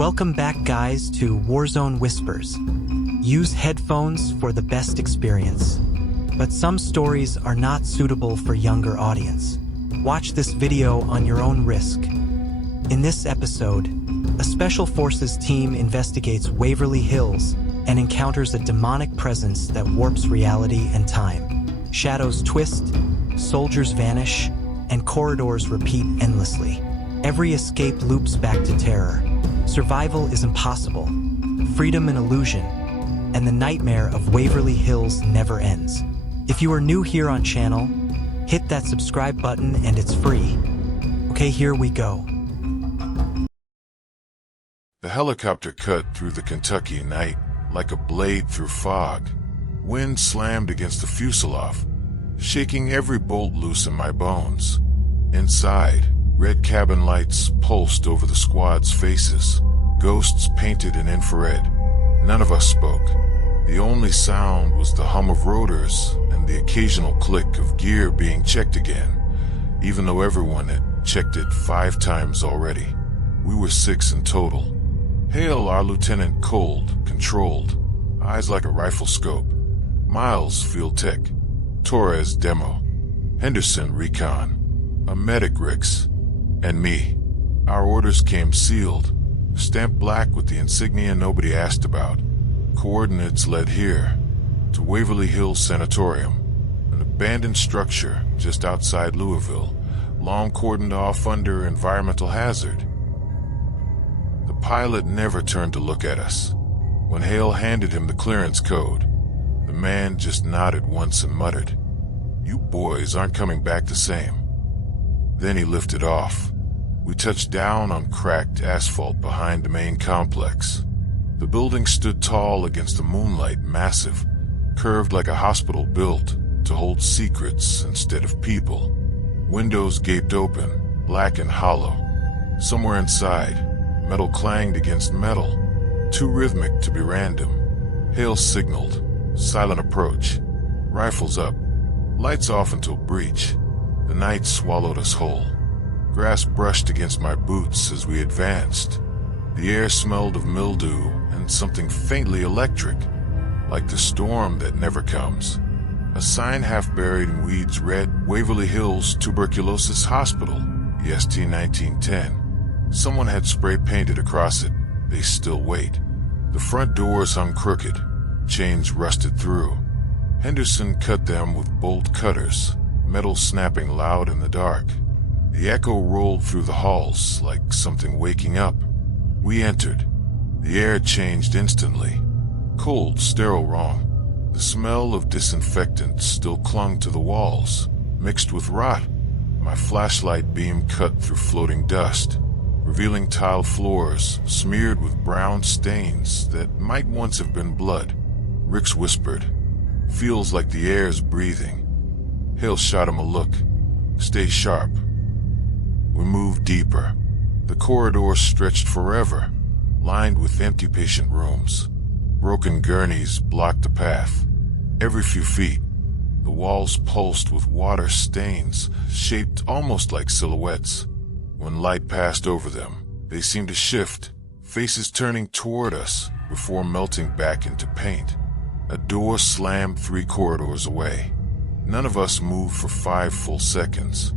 Welcome back, guys, to Warzone Whispers. Use headphones for the best experience. But some stories are not suitable for younger audience. Watch this video on your own risk. In this episode, a Special Forces team investigates Waverly Hills and encounters a demonic presence that warps reality and time. Shadows twist, soldiers vanish, and corridors repeat endlessly. Every escape loops back to terror. Survival is impossible, freedom an illusion, and the nightmare of Waverly Hills never ends. If you are new here on channel, hit that subscribe button and it's free. Okay, here we go. The helicopter cut through the Kentucky night like a blade through fog. Wind slammed against the fuselage, shaking every bolt loose in my bones. Inside, red cabin lights pulsed over the squad's faces, ghosts painted in infrared. None of us spoke. The only sound was the hum of rotors and the occasional click of gear being checked again, even though everyone had checked it 5 times already. We were 6 in total. Hale, our lieutenant, cold, controlled, eyes like a rifle scope. Miles, field tech. Torres, demo. Henderson, recon. A medic, Rix. And me. Our orders came sealed, stamped black with the insignia nobody asked about. Coordinates led here, to Waverly Hills Sanatorium, an abandoned structure just outside Louisville, long cordoned off under environmental hazard. The pilot never turned to look at us. When Hale handed him the clearance code, the man just nodded once and muttered, "You boys aren't coming back the same." Then he lifted off. We touched down on cracked asphalt behind the main complex. The building stood tall against the moonlight, massive, curved like a hospital built to hold secrets instead of people. Windows gaped open, black and hollow. Somewhere inside, metal clanged against metal, too rhythmic to be random. Hale signaled, silent approach, rifles up, lights off until breach. The night swallowed us whole. Grass brushed against my boots as we advanced. The air smelled of mildew and something faintly electric, like the storm that never comes. A sign half buried in weeds read, "Waverly Hills Tuberculosis Hospital, EST 1910. Someone had spray painted across it, "They still wait." The front doors hung crooked, chains rusted through. Henderson cut them with bolt cutters, metal snapping loud in the dark. The echo rolled through the halls like something waking up. We entered. The air changed instantly. Cold, sterile wrong. The smell of disinfectant still clung to the walls, mixed with rot. My flashlight beam cut through floating dust, revealing tiled floors smeared with brown stains that might once have been blood. Rix whispered, "Feels like the air's breathing." Hale shot him a look. "Stay sharp." We moved deeper. The corridor stretched forever, lined with empty patient rooms. Broken gurneys blocked the path. Every few feet, the walls pulsed with water stains, shaped almost like silhouettes. When light passed over them, they seemed to shift, faces turning toward us before melting back into paint. A door slammed 3 corridors away. None of us moved for 5 full seconds.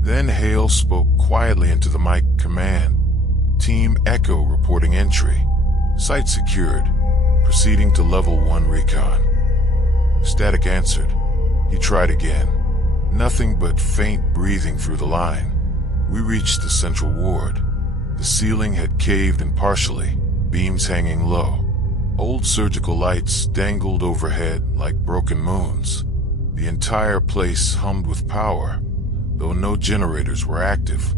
Then Hale spoke quietly into the mic, "Command. Team Echo reporting entry. Site secured. Proceeding to level 1 recon." Static answered. He tried again. Nothing but faint breathing through the line. We reached the central ward. The ceiling had caved in partially, beams hanging low. Old surgical lights dangled overhead like broken moons. The entire place hummed with power, though no generators were active.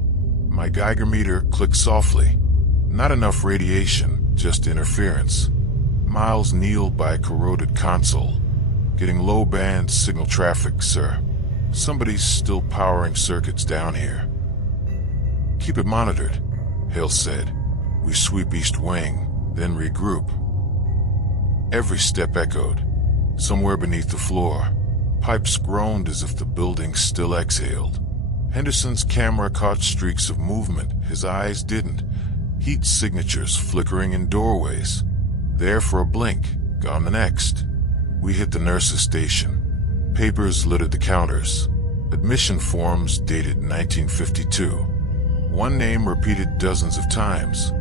My Geiger meter clicked softly. Not enough radiation, just interference. Miles kneeled by a corroded console. "Getting low-band signal traffic, sir. Somebody's still powering circuits down here." "Keep it monitored," Hale said. We sweep east wing, then regroup. Every step echoed. Somewhere beneath the floor, pipes groaned as if the building still exhaled. Henderson's camera caught streaks of movement. His eyes didn't. He Heat signatures flickering in doorways. There for a blink, gone the next. We hit the nurse's station. Papers littered the counters. Admission forms dated 1952. One name repeated dozens of times.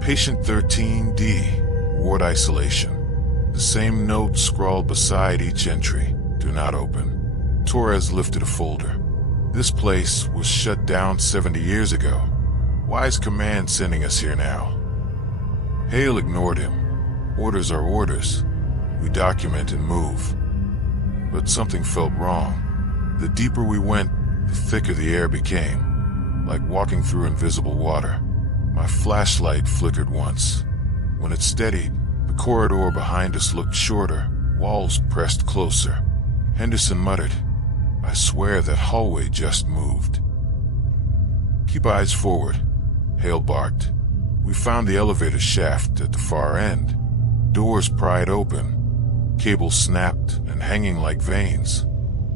Patient 13D, ward isolation. The same note scrawled beside each entry, do not open. Torres lifted a folder. This place was shut down 70 years ago. Why is command sending us here now? Hale ignored him. Orders are orders. We document and move. But something felt wrong. The deeper we went, the thicker the air became, like walking through invisible water. My flashlight flickered once. When it steadied, the corridor behind us looked shorter, walls pressed closer. Henderson muttered, "I swear that hallway just moved." "Keep eyes forward," Hale barked. We found the elevator shaft at the far end. Doors pried open. Cables snapped and hanging like veins.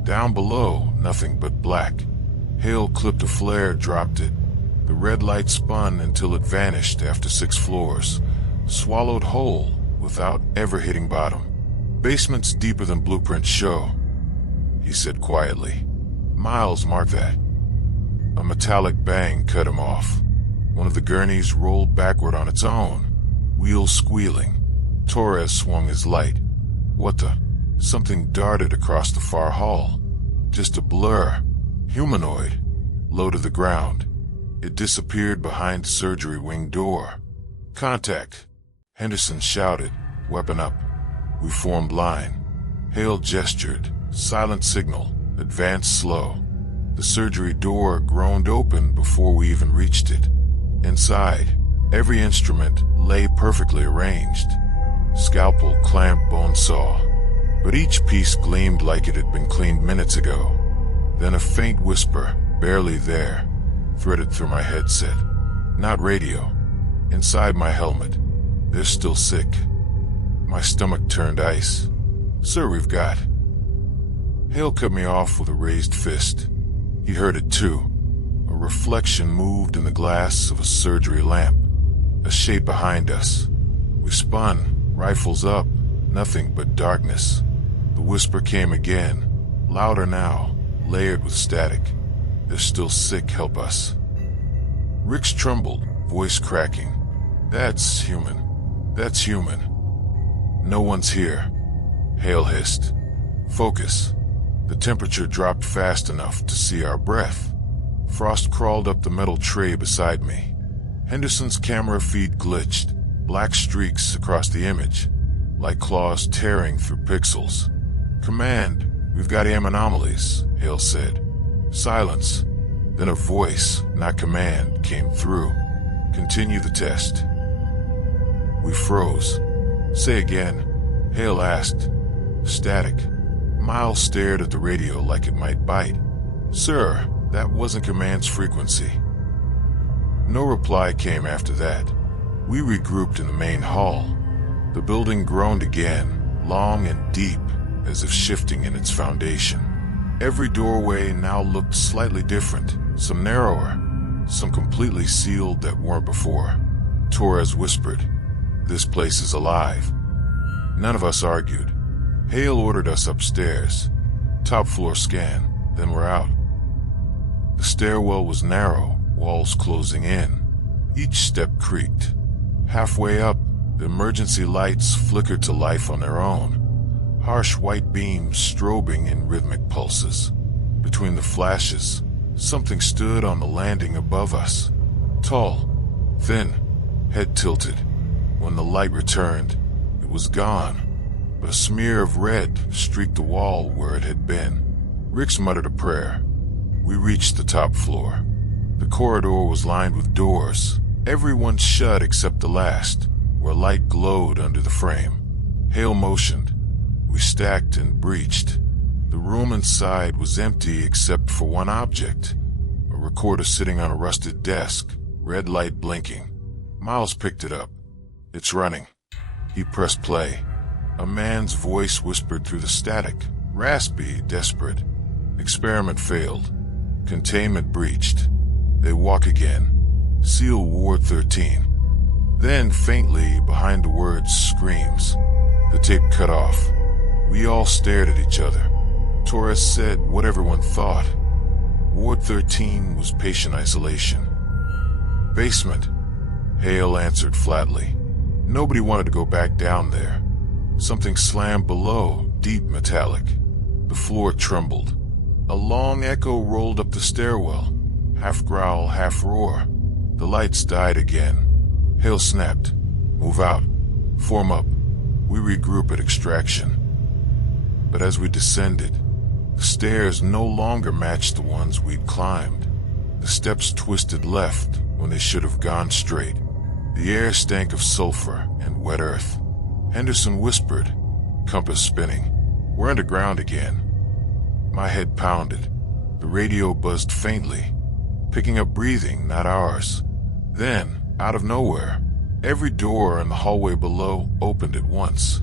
Down below, nothing but black. Hale clipped a flare, dropped it. The red light spun until it vanished after 6 floors, swallowed whole without ever hitting bottom. "Basement's deeper than blueprints show," he said quietly. "Miles marked that." A metallic bang cut him off. One of the gurneys rolled backward on its own, wheels squealing. Torres swung his light. What the? Something darted across the far hall. Just a blur. Humanoid. Low to the ground. It disappeared behind the surgery wing door. "Contact!" Henderson shouted, weapon up. We formed line. Hale gestured. Silent signal. Advance slow. The surgery door groaned open before we even reached it. Inside, every instrument lay perfectly arranged. Scalpel, clamp, bone saw. But each piece gleamed like it had been cleaned minutes ago. Then a faint whisper, barely there, threaded through my headset. Not radio. Inside my helmet. "They're still sick." My stomach turned ice. "Sir, we've got..." Hale cut me off with a raised fist. He heard it too. A reflection moved in the glass of a surgery lamp. A shape behind us. We spun, rifles up, nothing but darkness. The whisper came again, louder now, layered with static. "They're still sick, help us." Ricks trembled, voice cracking. "That's human. That's human." "No one's here," Hale hissed. "Focus." The temperature dropped fast enough to see our breath. Frost crawled up the metal tray beside me. Henderson's camera feed glitched, black streaks across the image, like claws tearing through pixels. "Command, we've got AM anomalies," Hale said. Silence. Then a voice, not command, came through. "Continue the test." We froze. "Say again," Hale asked. Static. Miles stared at the radio like it might bite. "Sir, that wasn't command's frequency." No reply came after that. We regrouped in the main hall. The building groaned again, long and deep, as if shifting in its foundation. Every doorway now looked slightly different, some narrower, some completely sealed that weren't before. Torres whispered, "This place is alive." None of us argued. Hale ordered us upstairs. Top floor scan, then we're out. The stairwell was narrow, walls closing in. Each step creaked. Halfway up, the emergency lights flickered to life on their own. Harsh white beams strobing in rhythmic pulses. Between the flashes, something stood on the landing above us. Tall, thin, head tilted. When the light returned, it was gone. But a smear of red streaked the wall where it had been. Ricks muttered a prayer. We reached the top floor. The corridor was lined with doors, every one shut except the last, where light glowed under the frame. Hale motioned. We stacked and breached. The room inside was empty except for one object, a recorder sitting on a rusted desk, red light blinking. Miles picked it up. "It's running." He pressed play. A man's voice whispered through the static, raspy, desperate. "Experiment failed. Containment breached. They walk again. Seal Ward 13. Then, faintly, behind the words, screams. The tape cut off. We all stared at each other. Torres said what everyone thought. Ward 13 was patient isolation. Basement, Hale answered flatly. Nobody wanted to go back down there. Something slammed below, deep metallic. The floor trembled. A long echo rolled up the stairwell, half growl, half roar. The lights died again. Hale snapped. Move out. Form up. We regroup at extraction. But as we descended, the stairs no longer matched the ones we'd climbed. The steps twisted left when they should have gone straight. The air stank of sulfur and wet earth. Henderson whispered, compass spinning. We're underground again. My head pounded. The radio buzzed faintly, picking up breathing, not ours. Then, out of nowhere, every door in the hallway below opened at once.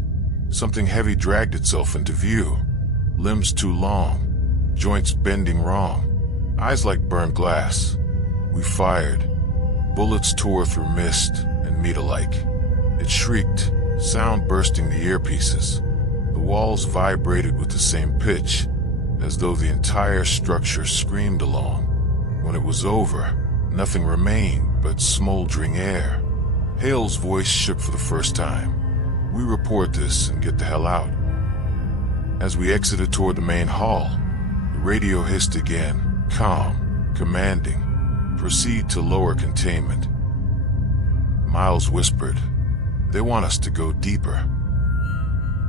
Something heavy dragged itself into view. Limbs too long, joints bending wrong, eyes like burned glass. We fired. Bullets tore through mist and meat alike. It shrieked, sound bursting the earpieces. The walls vibrated with the same pitch, as though the entire structure screamed along. When it was over, nothing remained but smoldering air. Hale's voice shook for the first time. We report this and get the hell out. As we exited toward the main hall, the radio hissed again, calm, commanding. Proceed to lower containment. Miles whispered, they want us to go deeper.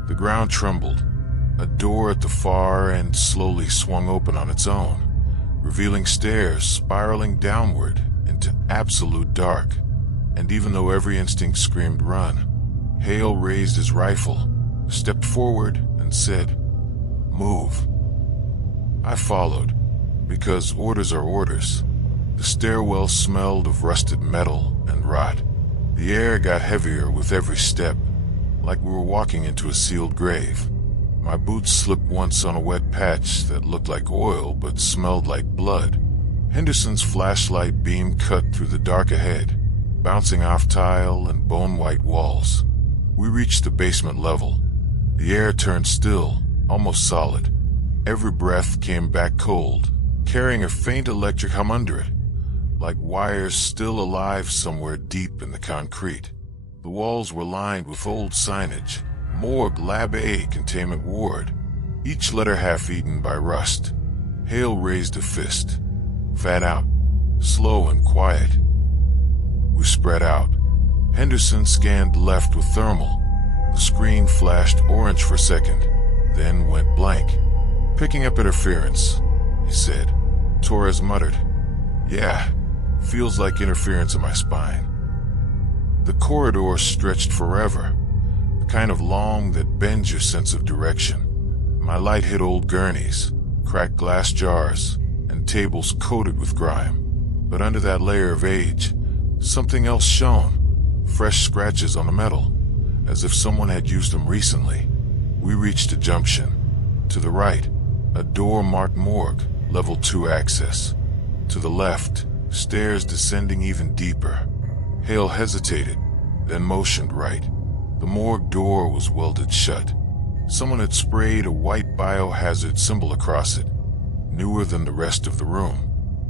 The ground trembled. A door at the far end slowly swung open on its own, revealing stairs spiraling downward into absolute dark. And even though every instinct screamed run, Hale raised his rifle, stepped forward, and said, move. I followed, because orders are orders. The stairwell smelled of rusted metal and rot. The air got heavier with every step, like we were walking into a sealed grave. My boots slipped once on a wet patch that looked like oil but smelled like blood. Henderson's flashlight beam cut through the dark ahead, bouncing off tile and bone-white walls. We reached the basement level. The air turned still, almost solid. Every breath came back cold, carrying a faint electric hum under it, like wires still alive somewhere deep in the concrete. The walls were lined with old signage, Morgue Lab A Containment Ward, each letter half-eaten by rust. Hale raised a fist. Fan out, slow and quiet. We spread out. Henderson scanned left with thermal. The screen flashed orange for a second, then went blank. Picking up interference, he said. Torres muttered, yeah, feels like interference in my spine. The corridor stretched forever, the kind of long that bends your sense of direction. My light hit old gurneys, cracked glass jars, and tables coated with grime. But under that layer of age, something else shone, fresh scratches on the metal, as if someone had used them recently. We reached a junction. To the right, a door marked Morgue, Level 2 access. To the left, stairs descending even deeper. Hale hesitated, then motioned right. The morgue door was welded shut. Someone had sprayed a white biohazard symbol across it, newer than the rest of the room.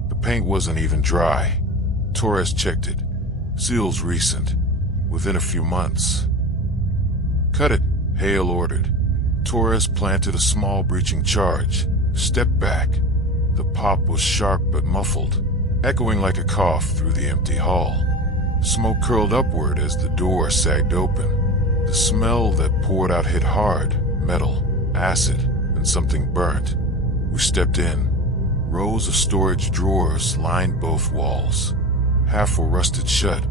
The paint wasn't even dry. Torres checked it. Seals recent, within a few months. Cut it, Hale ordered. Torres planted a small breaching charge, stepped back. The pop was sharp but muffled, echoing like a cough through the empty hall. Smoke curled upward as the door sagged open. The smell that poured out hit hard, metal, acid, and something burnt. We stepped in. Rows of storage drawers lined both walls. Half were rusted shut,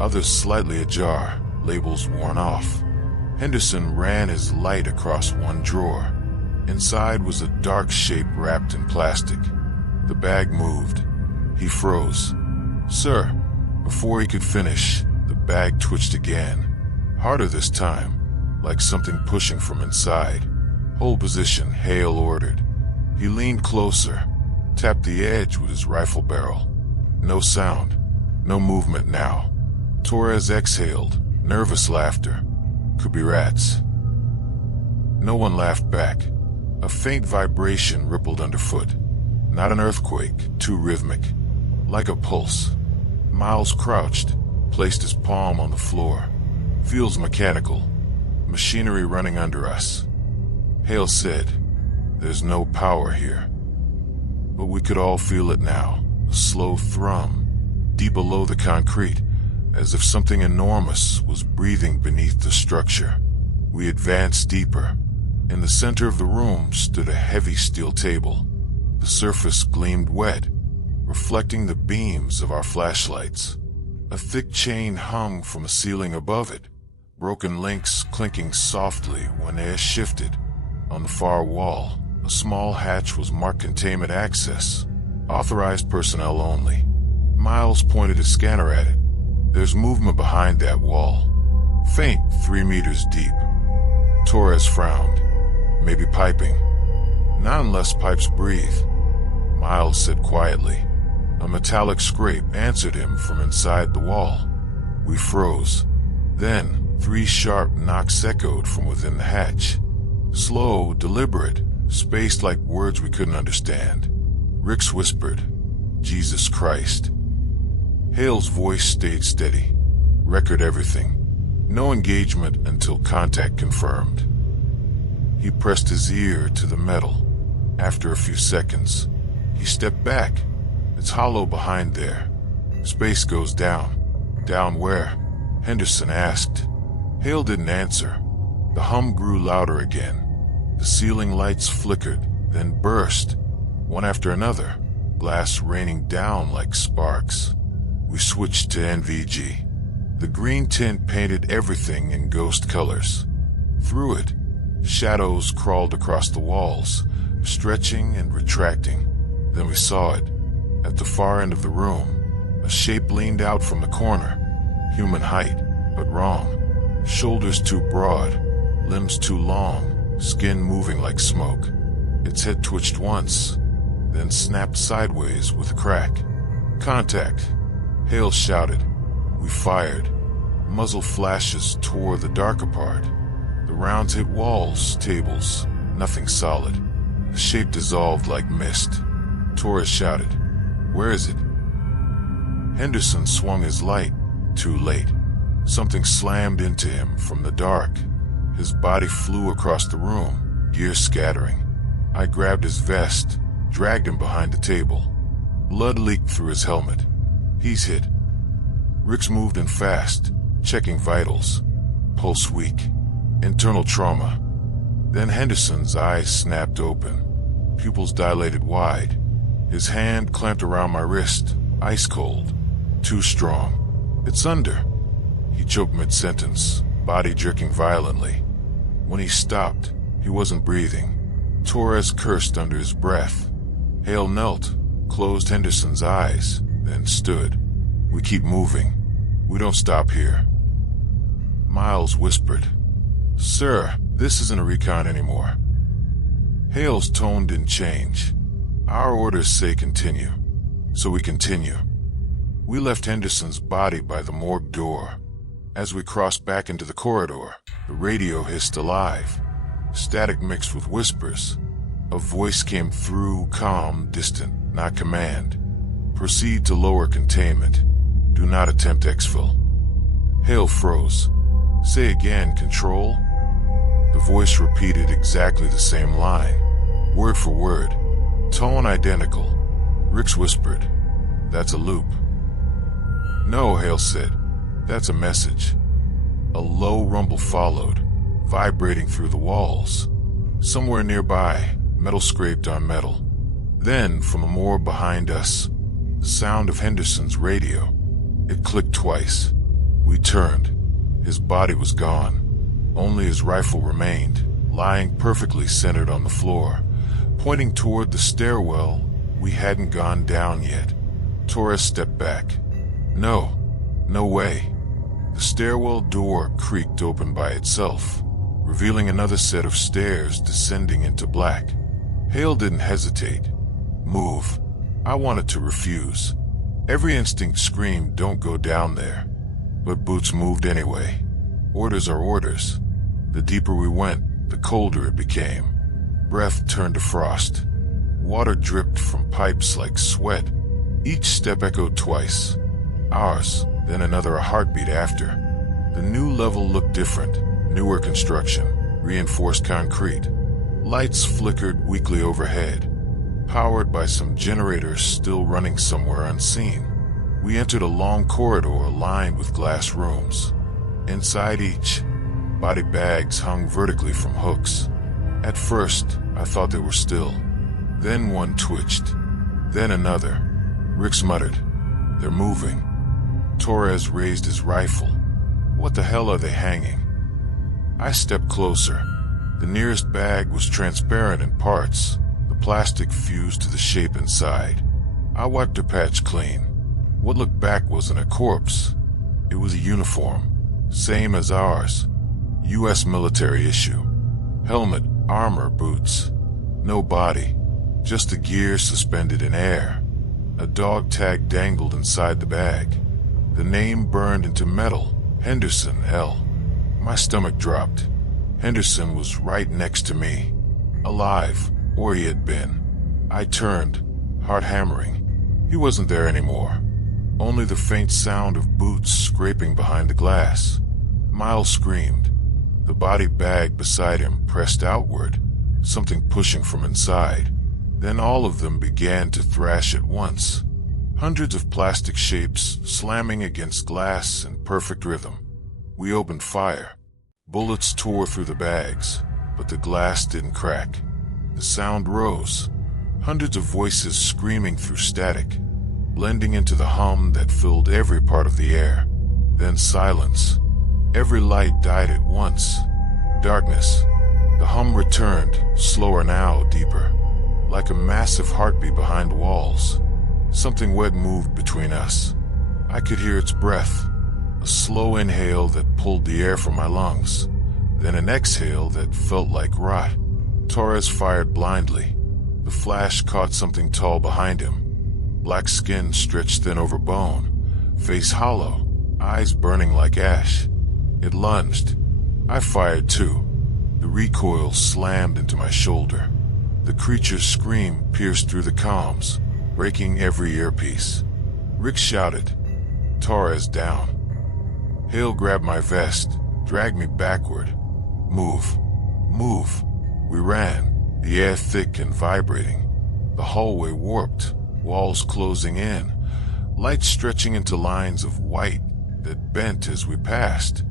others slightly ajar, labels worn off. Henderson ran his light across one drawer. Inside was a dark shape wrapped in plastic. The bag moved. He froze. Sir. Before he could finish, the bag twitched again. Harder this time, like something pushing from inside. Hold position, Hale ordered. He leaned closer, tapped the edge with his rifle barrel. No sound, no movement now. Torres exhaled, nervous laughter. Could be rats. No one laughed back. A faint vibration rippled underfoot. Not an earthquake, too rhythmic. Like a pulse. Miles crouched, placed his palm on the floor. Feels mechanical. Machinery running under us. Hale said, "There's no power here." But we could all feel it now. A slow thrum, deep below the concrete, as if something enormous was breathing beneath the structure. We advanced deeper. In the center of the room stood a heavy steel table. The surface gleamed wet, reflecting the beams of our flashlights. A thick chain hung from a ceiling above it, broken links clinking softly when air shifted. On the far wall, a small hatch was marked Containment Access, authorized personnel only. Miles pointed his scanner at it. There's movement behind that wall. Faint, 3 meters deep. Torres frowned. Maybe piping. Not unless pipes breathe, Miles said quietly. A metallic scrape answered him from inside the wall. We froze. Then, 3 sharp knocks echoed from within the hatch. Slow, deliberate, spaced like words we couldn't understand. Rix whispered, "Jesus Christ." Hale's voice stayed steady. "Record everything. No engagement until contact confirmed." He pressed his ear to the metal. After a few seconds, he stepped back. "It's hollow behind there. Space goes down." "Down where?" Henderson asked. Hale didn't answer. The hum grew louder again. The ceiling lights flickered, then burst, one after another, glass raining down like sparks. We switched to NVG. The green tint painted everything in ghost colors. Through it, shadows crawled across the walls, stretching and retracting. Then we saw it. At the far end of the room, a shape leaned out from the corner. Human height, but wrong. Shoulders too broad, limbs too long, skin moving like smoke. Its head twitched once, then snapped sideways with a crack. "Contact!" Hale shouted. We fired. Muzzle flashes tore the dark apart. The rounds hit walls, tables, nothing solid. The shape dissolved like mist. Torres shouted, "Where is it?" Henderson swung his light. Too late. Something slammed into him from the dark. His body flew across the room, gear scattering. I grabbed his vest, dragged him behind the table. Blood leaked through his helmet. He's hit. Rix moved in fast, checking vitals. Pulse weak. Internal trauma. Then Henderson's eyes snapped open. Pupils dilated wide. His hand clamped around my wrist, ice cold. Too strong. "It's under." He choked mid-sentence, body jerking violently. When he stopped, he wasn't breathing. Torres cursed under his breath. Hale knelt, closed Henderson's eyes, then stood. "We keep moving. We don't stop here." Miles whispered, "Sir, this isn't a recon anymore." Hale's tone didn't change. "Our orders say continue, so we continue." We left Henderson's body by the morgue door. As we crossed back into the corridor, the radio hissed alive. Static mixed with whispers. A voice came through, calm, distant, not command. "Proceed to lower containment. Do not attempt exfil." Hale froze. "Say again, Control." The voice repeated exactly the same line, word for word, tone identical. Rix whispered, "That's a loop." "No," Hale said. "That's a message." A low rumble followed, vibrating through the walls. Somewhere nearby, metal scraped on metal. Then, from a moor behind us, the sound of Henderson's radio. It clicked twice. We turned. His body was gone. Only his rifle remained, lying perfectly centered on the floor, pointing toward the stairwell we hadn't gone down yet. Torres stepped back. No way. The stairwell door creaked open by itself, revealing another set of stairs descending into black. Hale didn't hesitate. "Move." I wanted to refuse. Every instinct screamed, "Don't go down there." but Boots moved anyway. Orders are orders. The deeper we went, the colder it became. Breath turned to frost. Water dripped from pipes like sweat. Each step echoed twice. Ours, then another a heartbeat after. The new level looked different. Newer construction, reinforced concrete. Lights flickered weakly overhead, powered by some generators still running somewhere unseen. We entered a long corridor lined with glass rooms. Inside each, body bags hung vertically from hooks. At first, I thought they were still. Then one twitched. Then another. Rix muttered, "They're moving." Torres raised his rifle. "What the hell are they hanging?" I stepped closer. The nearest bag was transparent in parts. The plastic fused to the shape inside. I wiped the patch clean. What looked back wasn't a corpse. It was a uniform, same as ours. U.S. military issue. Helmet, armor, boots. No body, just the gear suspended in air. A dog tag dangled inside the bag. The name burned into metal. Henderson, L. My stomach dropped. Henderson was right next to me. Alive, or he had been. I turned, heart hammering. He wasn't there anymore. Only the faint sound of boots scraping behind the glass. Miles screamed. The body bag beside him pressed outward, something pushing from inside. Then all of them began to thrash at once. Hundreds of plastic shapes slamming against glass in perfect rhythm. We opened fire. Bullets tore through the bags, but the glass didn't crack. The sound rose. Hundreds of voices screaming through static, blending into the hum that filled every part of the air. Then silence. Every light died at once. Darkness. The hum returned, slower now, deeper. Like a massive heartbeat behind walls. Something wet moved between us. I could hear its breath. A slow inhale that pulled the air from my lungs. Then an exhale that felt like rot. Torres fired blindly. The flash caught something tall behind him. Black skin stretched thin over bone. Face hollow. Eyes burning like ash. It lunged. I fired too. The recoil slammed into my shoulder. The creature's scream pierced through the comms, breaking every earpiece. Rick shouted, "Torres down." Hale grabbed my vest, dragged me backward. "Move. Move." We ran, the air thick and vibrating. The hallway warped, walls closing in, lights stretching into lines of white that bent as we passed.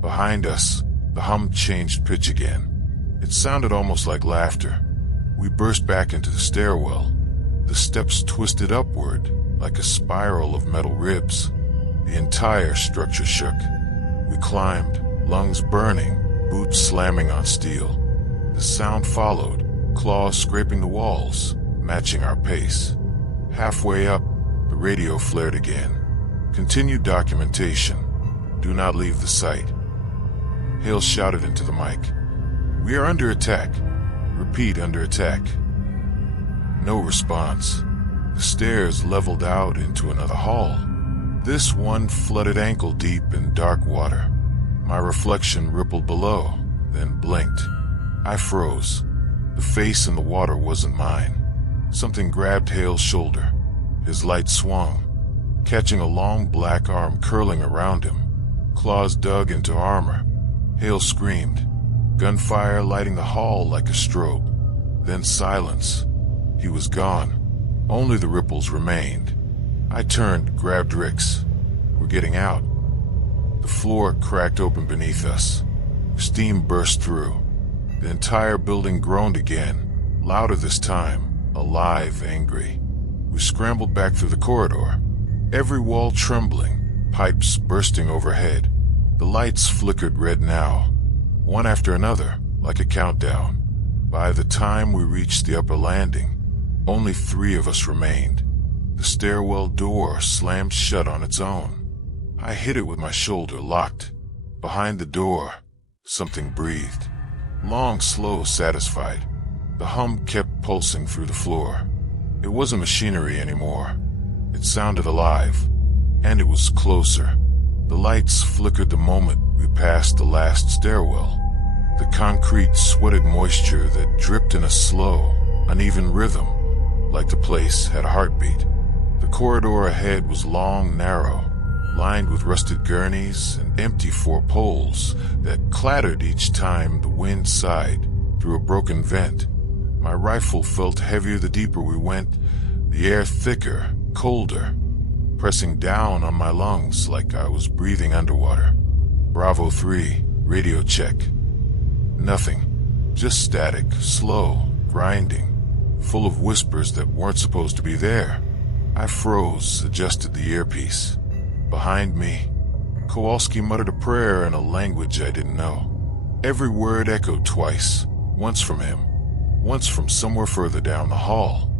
Behind us, the hum changed pitch again. It sounded almost like laughter. We burst back into the stairwell. The steps twisted upward, like a spiral of metal ribs. The entire structure shook. We climbed, lungs burning, boots slamming on steel. The sound followed, claws scraping the walls, matching our pace. Halfway up, the radio flared again. Continued documentation. Do not leave the site. Hale shouted into the mic. "We are under attack. Repeat, under attack." No response. The stairs leveled out into another hall. This one flooded ankle deep in dark water. My reflection rippled below, then blinked. I froze. The face in the water wasn't mine. Something grabbed Hale's shoulder. His light swung, catching a long black arm curling around him. Claws dug into armor. Hale screamed. Gunfire lighting the hall like a strobe. Then silence. He was gone. Only the ripples remained. I turned, grabbed Rix. We're getting out. The floor cracked open beneath us. Steam burst through. The entire building groaned again, louder this time, alive, angry. We scrambled back through the corridor. Every wall trembling, pipes bursting overhead. The lights flickered red now, one after another, like a countdown. By the time we reached the upper landing, only 3 of us remained. The stairwell door slammed shut on its own. I hit it with my shoulder, locked. Behind the door, something breathed. Long, slow, satisfied. The hum kept pulsing through the floor. It wasn't machinery anymore. It sounded alive, and it was closer. The lights flickered the moment we passed the last stairwell. The concrete sweated moisture that dripped in a slow, uneven rhythm, like the place had a heartbeat. The corridor ahead was long, narrow, lined with rusted gurneys and empty four poles that clattered each time the wind sighed through a broken vent. My rifle felt heavier the deeper we went, the air thicker, colder, pressing down on my lungs like I was breathing underwater. Bravo 3, radio check. Nothing, just static, slow, grinding, full of whispers that weren't supposed to be there. I froze, adjusted the earpiece. Behind me, Kowalski muttered a prayer in a language I didn't know. Every word echoed twice, once from him, once from somewhere further down the hall.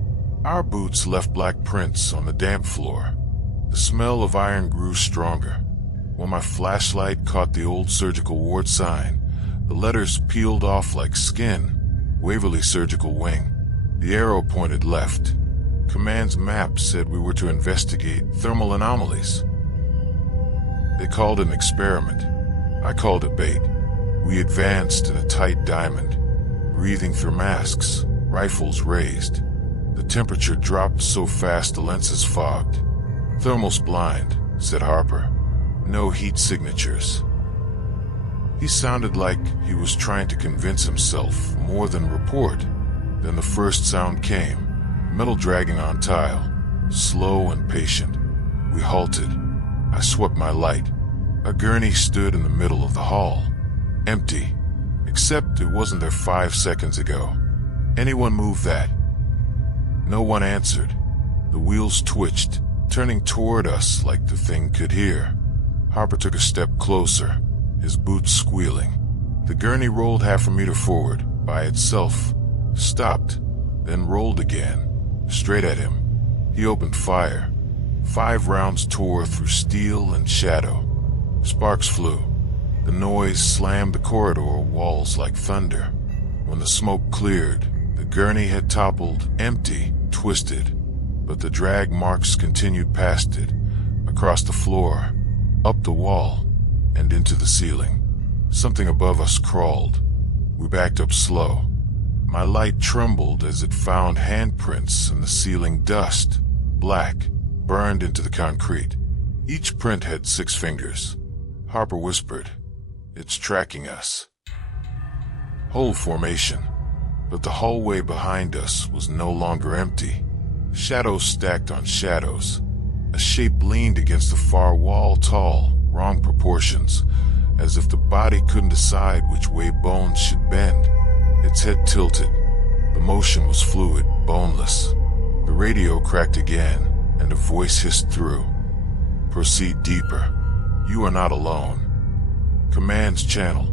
Our boots left black prints on the damp floor. The smell of iron grew stronger. When my flashlight caught the old surgical ward sign, the letters peeled off like skin. Waverly Surgical Wing. The arrow pointed left. Command's map said we were to investigate thermal anomalies. They called it an experiment. I called it bait. We advanced in a tight diamond, breathing through masks, rifles raised. The temperature dropped so fast the lenses fogged. "Thermal's blind," said Harper. "No heat signatures." He sounded like he was trying to convince himself more than report. Then the first sound came, metal dragging on tile, slow and patient. We halted. I swept my light. A gurney stood in the middle of the hall, empty, except it wasn't there 5 seconds ago. Anyone move that? No one answered. The wheels twitched, turning toward us like the thing could hear. Harper took a step closer, his boots squealing. The gurney rolled half a meter forward, by itself, stopped, then rolled again, straight at him. He opened fire. 5 rounds tore through steel and shadow. Sparks flew. The noise slammed the corridor walls like thunder. When the smoke cleared, the gurney had toppled, empty, twisted, but the drag marks continued past it, across the floor, up the wall, and into the ceiling. Something above us crawled. We backed up slow. My light trembled as it found handprints in the ceiling, dust, black, burned into the concrete. Each print had 6 fingers. Harper whispered, "It's tracking us." Whole formation, but the hallway behind us was no longer empty. Shadows stacked on shadows. A shape leaned against the far wall, tall, wrong proportions, as if the body couldn't decide which way bones should bend. Its head tilted. The motion was fluid, boneless. The radio cracked again, and a voice hissed through. "Proceed deeper. You are not alone." Command's channel.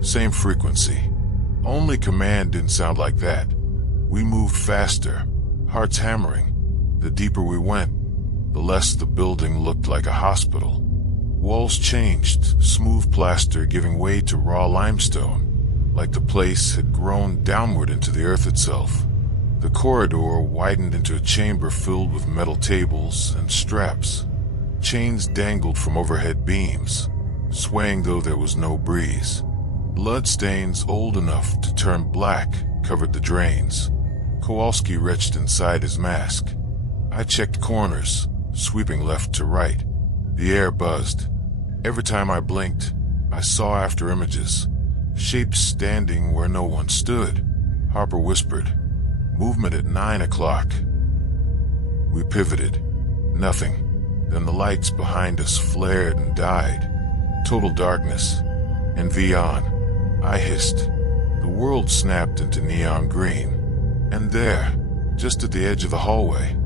Same frequency. Only Command didn't sound like that. We moved faster, hearts hammering. The deeper we went, the less the building looked like a hospital. Walls changed, smooth plaster giving way to raw limestone, like the place had grown downward into the earth itself. The corridor widened into a chamber filled with metal tables and straps. Chains dangled from overhead beams, swaying though there was no breeze. Bloodstains old enough to turn black covered the drains. Kowalski retched inside his mask. I checked corners, sweeping left to right. The air buzzed. Every time I blinked, I saw after images, shapes standing where no one stood. Harper whispered, "Movement at 9 o'clock." We pivoted. Nothing. Then the lights behind us flared and died. Total darkness. NV on. I hissed. The world snapped into neon green. And there, just at the edge of the hallway,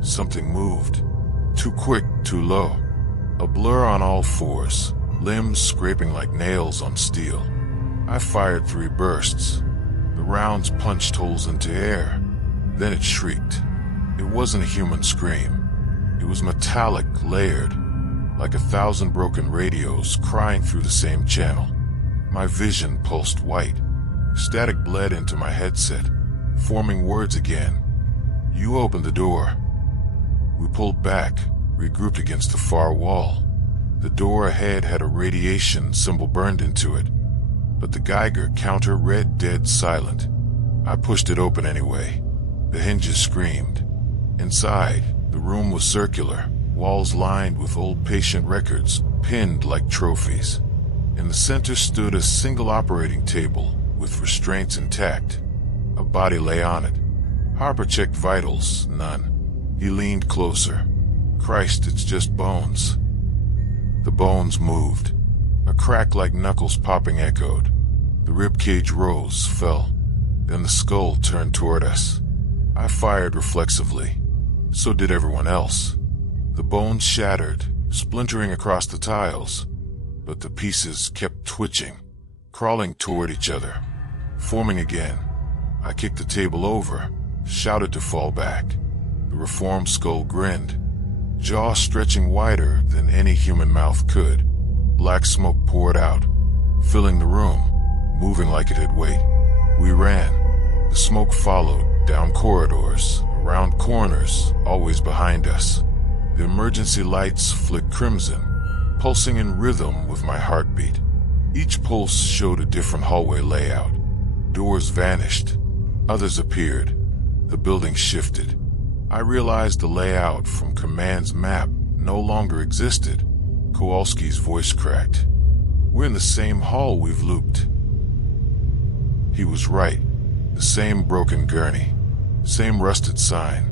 something moved. Too quick, too low. A blur on all fours, limbs scraping like nails on steel. I fired 3 bursts. The rounds punched holes into air. Then it shrieked. It wasn't a human scream. It was metallic, layered, like 1,000 broken radios crying through the same channel. My vision pulsed white. Static bled into my headset, forming words again. "You opened the door." We pulled back, regrouped against the far wall. The door ahead had a radiation symbol burned into it, but the Geiger counter read dead silent. I pushed it open anyway. The hinges screamed. Inside, the room was circular, walls lined with old patient records, pinned like trophies. In the center stood a single operating table, with restraints intact. A body lay on it. Harper checked vitals, none. He leaned closer. Christ, it's just bones. The bones moved. A crack like knuckles popping echoed. The ribcage rose, fell. Then the skull turned toward us. I fired reflexively. So did everyone else. The bones shattered, splintering across the tiles, but the pieces kept twitching, crawling toward each other, forming again. I kicked the table over, shouted to fall back. The reformed skull grinned, jaw stretching wider than any human mouth could. Black smoke poured out, filling the room, moving like it had weight. We ran. The smoke followed, down corridors, around corners, always behind us. The emergency lights flicked crimson, pulsing in rhythm with my heartbeat. Each pulse showed a different hallway layout. Doors vanished. Others appeared. The building shifted. I realized the layout from Command's map no longer existed. Kowalski's voice cracked. We're in the same hall we've looped. He was right. The same broken gurney. Same rusted sign.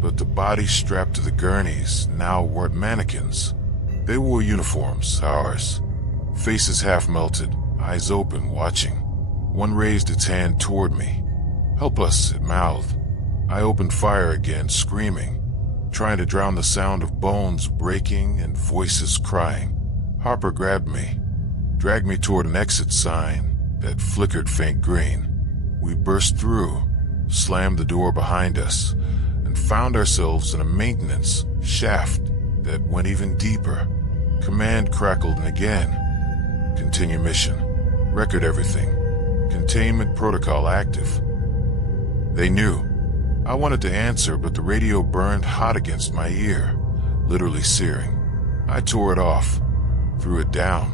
But the bodies strapped to the gurneys now weren't mannequins. They wore uniforms, ours. Faces half melted, eyes open, watching. One raised its hand toward me. "Help us," it mouthed. I opened fire again, screaming, trying to drown the sound of bones breaking and voices crying. Harper grabbed me, dragged me toward an exit sign that flickered faint green. We burst through, slammed the door behind us, and found ourselves in a maintenance shaft that went even deeper. Command crackled, and again. "Continue mission. Record everything. Containment protocol active." They knew. I wanted to answer, but the radio burned hot against my ear, literally searing. I tore it off, threw it down.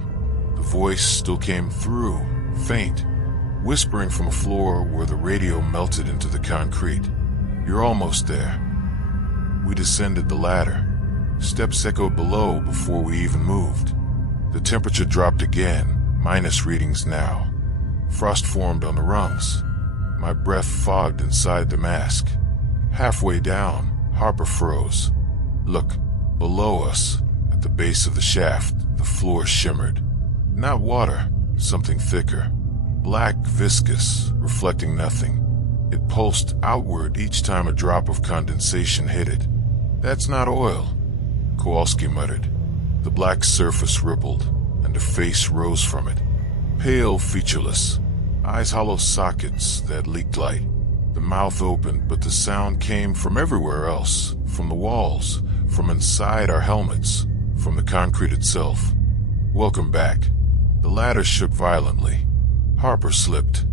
The voice still came through, faint, whispering from a floor where the radio melted into the concrete. "You're almost there." We descended the ladder. Steps echoed below before we even moved. The temperature dropped again, minus readings now. Frost formed on the rungs. My breath fogged inside the mask. Halfway down, Harper froze. Look, below us, at the base of the shaft, the floor shimmered. Not water, something thicker. Black, viscous, reflecting nothing. It pulsed outward each time a drop of condensation hit it. "That's not oil," Kowalski muttered. The black surface rippled, and a face rose from it. Pale, featureless, eyes hollow sockets that leaked light. The mouth opened, but the sound came from everywhere else, from the walls, from inside our helmets, from the concrete itself. "Welcome back." The ladder shook violently. Harper slipped.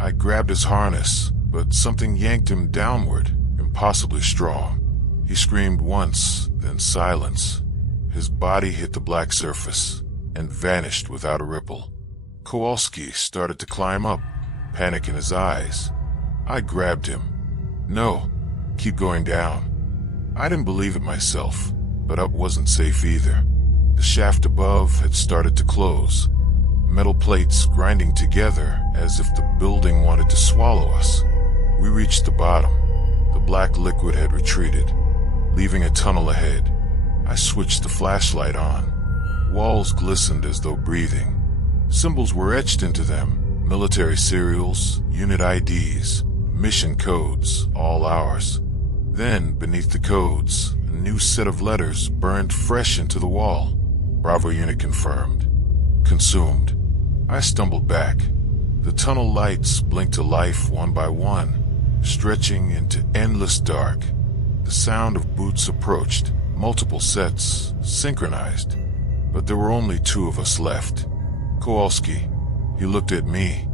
I grabbed his harness, but something yanked him downward, impossibly strong. He screamed once, then silence. His body hit the black surface and vanished without a ripple. Kowalski started to climb up, panic in his eyes. I grabbed him. "No, keep going down." I didn't believe it myself, but up wasn't safe either. The shaft above had started to close, metal plates grinding together as if the building wanted to swallow us. We reached the bottom. The black liquid had retreated, leaving a tunnel ahead. I switched the flashlight on. Walls glistened as though breathing. Symbols were etched into them, military serials, unit IDs, mission codes, all ours. Then, beneath the codes, a new set of letters burned fresh into the wall. Bravo unit confirmed. Consumed. I stumbled back. The tunnel lights blinked to life one by one, stretching into endless dark. The sound of boots approached, multiple sets, synchronized. But there were only two of us left. Kowalski. He looked at me,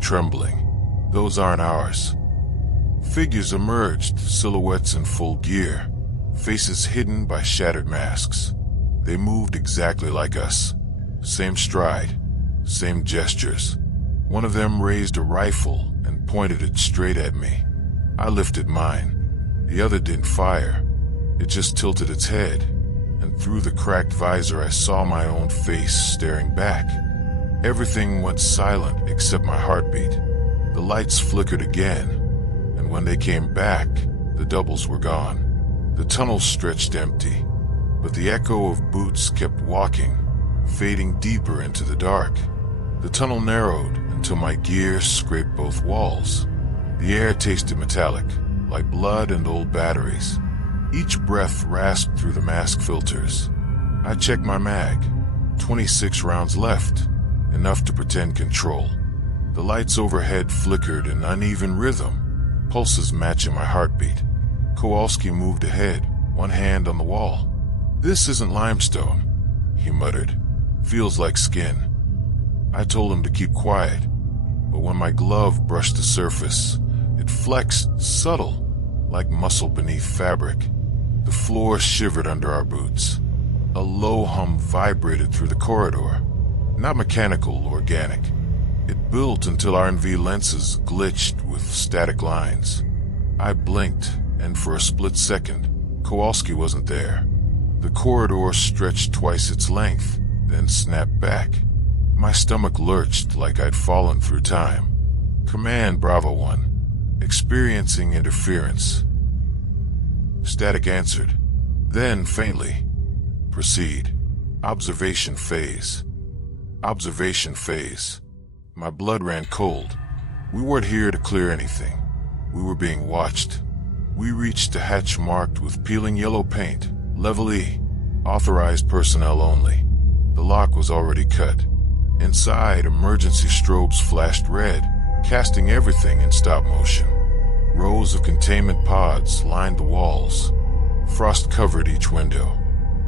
trembling. "Those aren't ours." Figures emerged, silhouettes in full gear, faces hidden by shattered masks. They moved exactly like us. Same stride, same gestures. One of them raised a rifle and pointed it straight at me. I lifted mine. The other didn't fire. It just tilted its head, and through the cracked visor I saw my own face staring back. Everything went silent except my heartbeat. The lights flickered again, and when they came back, the doubles were gone. The tunnel stretched empty, but the echo of boots kept walking, fading deeper into the dark. The tunnel narrowed until my gear scraped both walls. The air tasted metallic, like blood and old batteries. Each breath rasped through the mask filters. I checked my mag. 26 rounds left, enough to pretend control. The lights overhead flickered in uneven rhythm, pulses matching my heartbeat. Kowalski moved ahead, one hand on the wall. "This isn't limestone," he muttered. "Feels like skin." I told him to keep quiet, but when my glove brushed the surface, it flexed, subtle, like muscle beneath fabric. The floor shivered under our boots. A low hum vibrated through the corridor. Not mechanical, organic. It built until R&V lenses glitched with static lines. I blinked, and for a split second, Kowalski wasn't there. The corridor stretched twice its length, then snapped back. My stomach lurched like I'd fallen through time. "Command Bravo 1. Experiencing interference." Static answered. Then, faintly, "Proceed. Observation phase." Observation phase. My blood ran cold. We weren't here to clear anything. We were being watched. We reached a hatch marked with peeling yellow paint. Level E. Authorized personnel only. The lock was already cut. Inside, emergency strobes flashed red, casting everything in stop motion. Rows of containment pods lined the walls. Frost covered each window.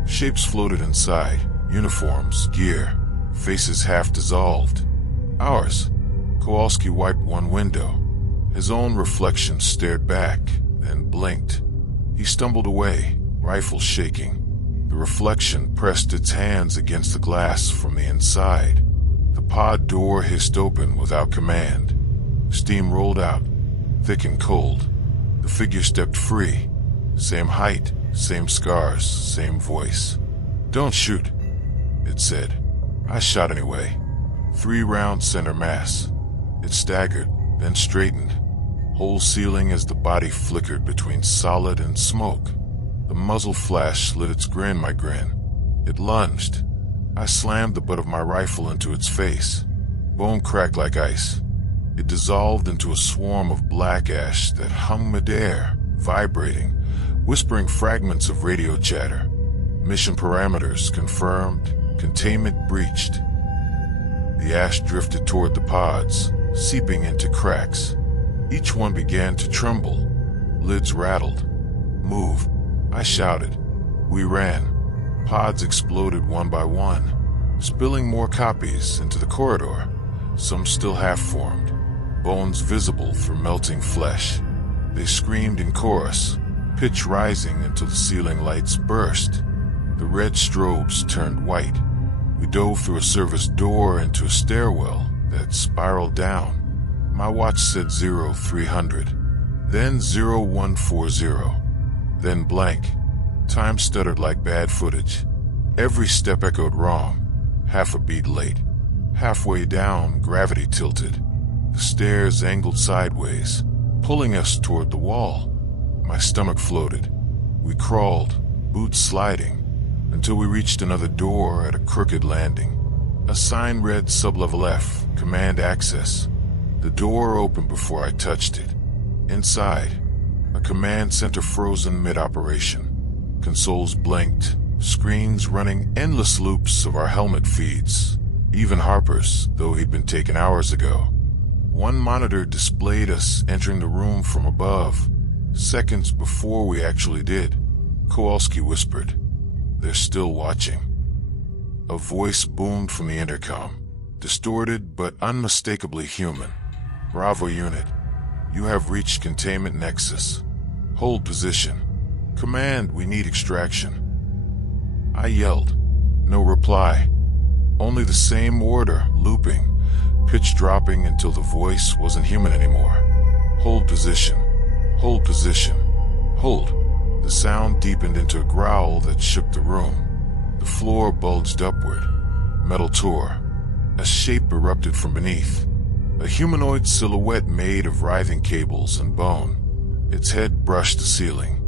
Shapes floated inside, uniforms, gear, faces half dissolved. Ours. Kowalski wiped one window. His own reflection stared back, then blinked. He stumbled away, rifle shaking. The reflection pressed its hands against the glass from the inside. The pod door hissed open without command. Steam rolled out, thick and cold. The figure stepped free. Same height, same scars, same voice. "Don't shoot," it said. I shot anyway. 3-round center mass. It staggered, then straightened. Whole ceiling as the body flickered between solid and smoke. The muzzle flash lit its grin, my grin. It lunged. I slammed the butt of my rifle into its face. Bone cracked like ice. It dissolved into a swarm of black ash that hung midair, vibrating, whispering fragments of radio chatter. Mission parameters confirmed, containment breached. The ash drifted toward the pods, seeping into cracks. Each one began to tremble. Lids rattled. "Move," I shouted. We ran. Pods exploded one by one, spilling more copies into the corridor, some still half-formed, bones visible through melting flesh. They screamed in chorus, pitch rising until the ceiling lights burst. The red strobes turned white. We dove through a service door into a stairwell that spiraled down. My watch said 0300, then 0140, then blank. Time stuttered like bad footage. Every step echoed wrong, half a beat late. Halfway down, gravity tilted. The stairs angled sideways, pulling us toward the wall. My stomach floated. We crawled, boots sliding, until we reached another door at a crooked landing. A sign read Sublevel F, Command Access. The door opened before I touched it. Inside, a command center frozen mid-operation. Consoles blinked, screens running endless loops of our helmet feeds, even Harper's, though he'd been taken hours ago. One monitor displayed us entering the room from above, seconds before we actually did. Kowalski whispered, "They're still watching." A voice boomed from the intercom, distorted but unmistakably human. "Bravo unit, you have reached containment nexus. Hold position. Command, we need extraction." I yelled, No reply. Only the same order, looping, pitch dropping until the voice wasn't human anymore. Hold position. Hold position. Hold. The sound deepened into a growl that shook the room. The floor bulged upward. Metal tore. A shape erupted from beneath. A humanoid silhouette made of writhing cables and bone. Its head brushed the ceiling.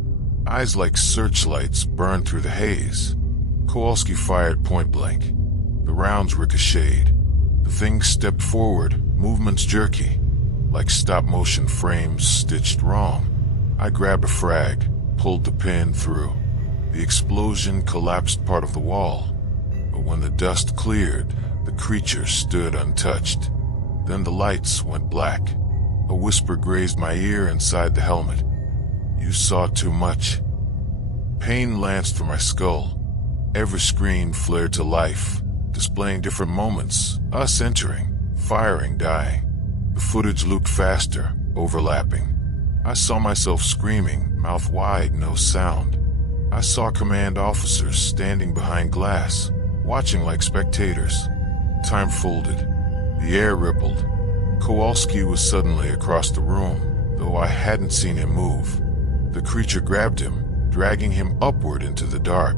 Eyes like searchlights burned through the haze. Kowalski fired point blank. The rounds ricocheted. The thing stepped forward, movements jerky, like stop-motion frames stitched wrong. I grabbed a frag, pulled the pin through. The explosion collapsed part of the wall. But when the dust cleared, the creature stood untouched. Then the lights went black. A whisper grazed my ear inside the helmet. "You saw too much." Pain lanced through my skull. Every screen flared to life, displaying different moments, us entering, firing, dying. The footage looped faster, overlapping. I saw myself screaming, mouth wide, no sound. I saw command officers standing behind glass, watching like spectators. Time folded. The air rippled. Kowalski was suddenly across the room, though I hadn't seen him move. The creature grabbed him, dragging him upward into the dark.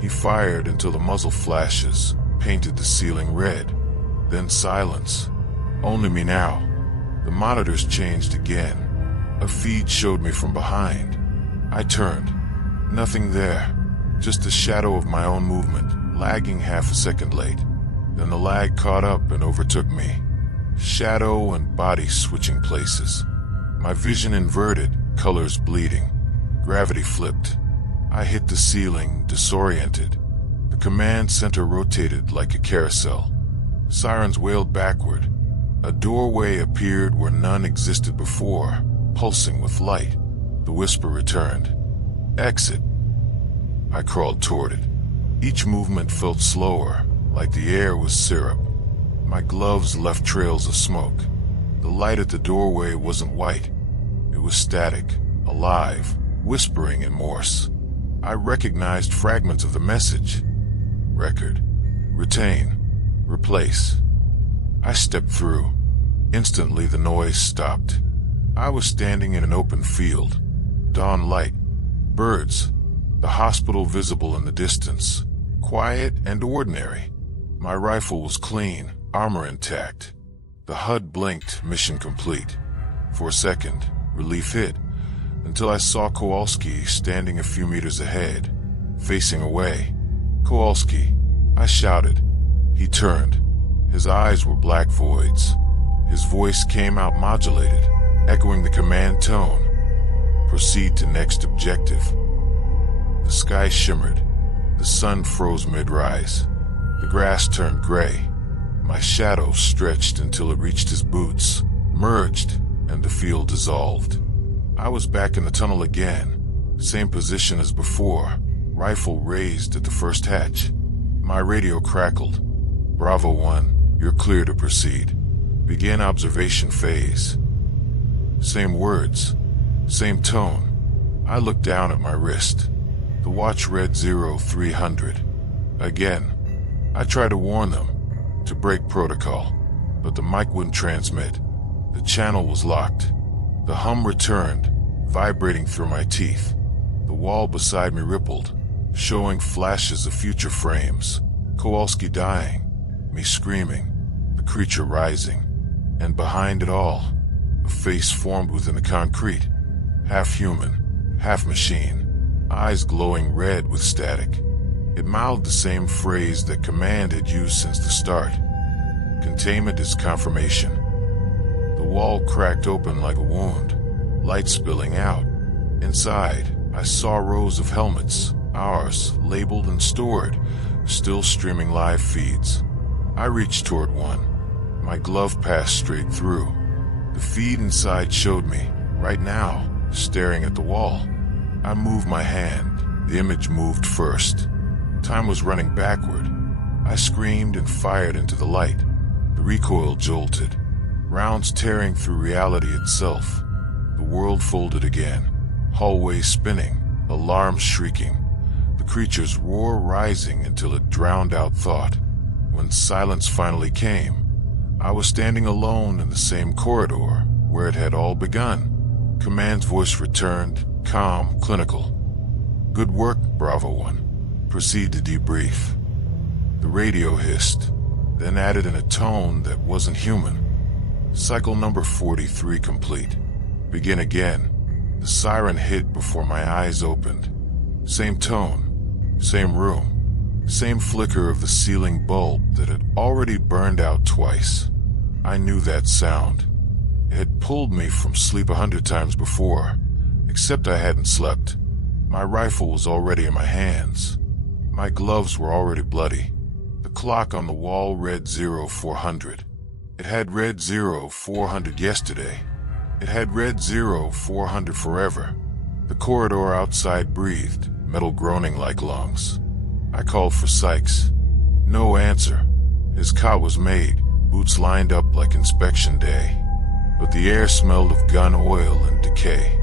He fired until the muzzle flashes painted the ceiling red. Then silence. Only me now. The monitors changed again. A feed showed me from behind. I turned. Nothing there. Just the shadow of my own movement, lagging half a second late. Then the lag caught up and overtook me. Shadow and body switching places. My vision inverted, colors bleeding. Gravity flipped. I hit the ceiling, disoriented. The command center rotated like a carousel. Sirens wailed backward. A doorway appeared where none existed before, pulsing with light. The whisper returned. "Exit." I crawled toward it. Each movement felt slower, like the air was syrup. My gloves left trails of smoke. The light at the doorway wasn't white. It was static, alive, whispering in Morse. I recognized fragments of the message. Record. Retain. Replace. I stepped through. Instantly the noise stopped. I was standing in an open field. Dawn light. Birds. The hospital visible in the distance. Quiet and ordinary. My rifle was clean, armor intact. The HUD blinked, mission complete. For a second, relief hit, until I saw Kowalski standing a few meters ahead, facing away. "Kowalski," I shouted. He turned. His eyes were black voids. His voice came out modulated, echoing the command tone. "Proceed to next objective." The sky shimmered. The sun froze mid-rise. The grass turned gray. My shadow stretched until it reached his boots, merged, and the field dissolved. I was back in the tunnel again, same position as before, rifle raised at the first hatch. My radio crackled. "Bravo 1, you're clear to proceed. Begin observation phase." Same words, same tone. I looked down at my wrist. The watch read 0300. Again, I tried to warn them, to break protocol, but the mic wouldn't transmit. The channel was locked. The hum returned, vibrating through my teeth. The wall beside me rippled, showing flashes of future frames. Kowalski dying, me screaming, the creature rising. And behind it all, a face formed within the concrete, half human, half machine, eyes glowing red with static. It mouthed the same phrase that Command had used since the start. "Containment is confirmation." The wall cracked open like a wound, light spilling out. Inside, I saw rows of helmets, ours, labeled and stored, still streaming live feeds. I reached toward one. My glove passed straight through. The feed inside showed me, right now, staring at the wall. I moved my hand. The image moved first. Time was running backward. I screamed and fired into the light. The recoil jolted, rounds tearing through reality itself. The world folded again, hallways spinning, alarms shrieking. The creature's roar rising until it drowned out thought. When silence finally came, I was standing alone in the same corridor where it had all begun. Command's voice returned, calm, clinical. "Good work, Bravo 1. Proceed to debrief." The radio hissed, then added in a tone that wasn't human. "Cycle number 43 complete. Begin again." The siren hit before my eyes opened. Same tone, same room, same flicker of the ceiling bulb that had already burned out twice. I knew that sound. It had pulled me from sleep 100 times before, except I hadn't slept. My rifle was already in my hands. My gloves were already bloody. The clock on the wall read 0400. It had read 0400 yesterday. It had read 0400 forever. The corridor outside breathed, metal groaning like lungs. I called for Sykes. No answer. His cot was made, boots lined up like inspection day. But the air smelled of gun oil and decay.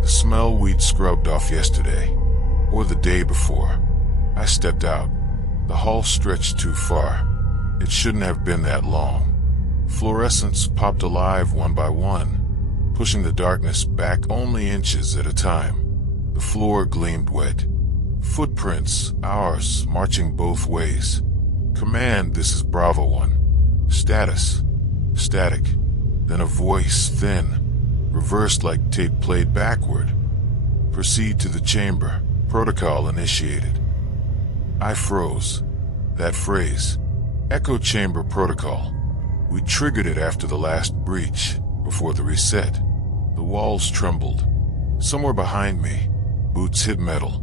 The smell we'd scrubbed off yesterday, or the day before. I stepped out. The hall stretched too far. It shouldn't have been that long. Fluorescents popped alive one by one, pushing the darkness back only inches at a time. The floor gleamed wet. Footprints, ours, marching both ways. "Command, this is Bravo 1. Status." Static. Then a voice, thin, reversed like tape played backward. "Proceed to the chamber. Protocol initiated." I froze. That phrase. Echo chamber protocol. We triggered it after the last breach, before the reset. The walls trembled. Somewhere behind me, boots hit metal.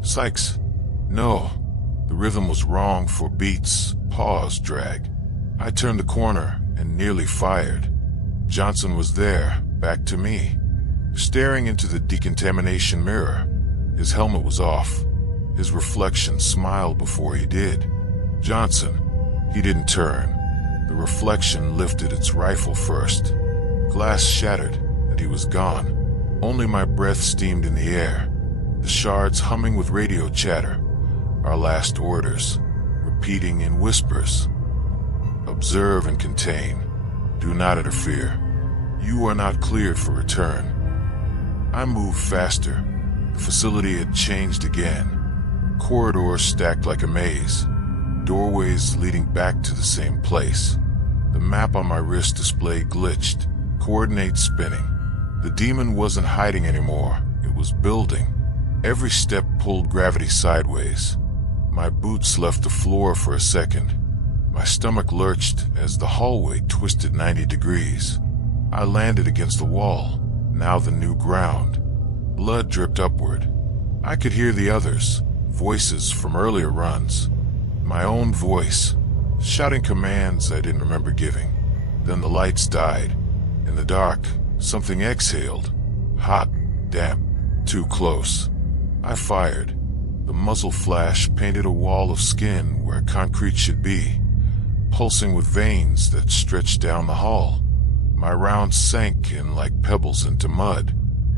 "Sykes." "No." The rhythm was wrong for beats, pause, drag. I turned the corner and nearly fired. Johnson was there, back to me, staring into the decontamination mirror. His helmet was off. His reflection smiled before he did. Johnson. He didn't turn. The reflection lifted its rifle first. Glass shattered, and he was gone. Only my breath steamed in the air, the shards humming with radio chatter. Our last orders, repeating in whispers. "Observe and contain. Do not interfere. You are not cleared for return." I moved faster. The facility had changed again. Corridors stacked like a maze. Doorways leading back to the same place. The map on my wrist display glitched, coordinates spinning. The demon wasn't hiding anymore. It was building. Every step pulled gravity sideways. My boots left the floor for a second. My stomach lurched as the hallway twisted 90 degrees. I landed against the wall, now the new ground. Blood dripped upward. I could hear the others, voices from earlier runs. My own voice, shouting commands I didn't remember giving. Then the lights died. In the dark, something exhaled. Hot, damp, too close. I fired. The muzzle flash painted a wall of skin where concrete should be, pulsing with veins that stretched down the hall. My round sank in like pebbles into mud.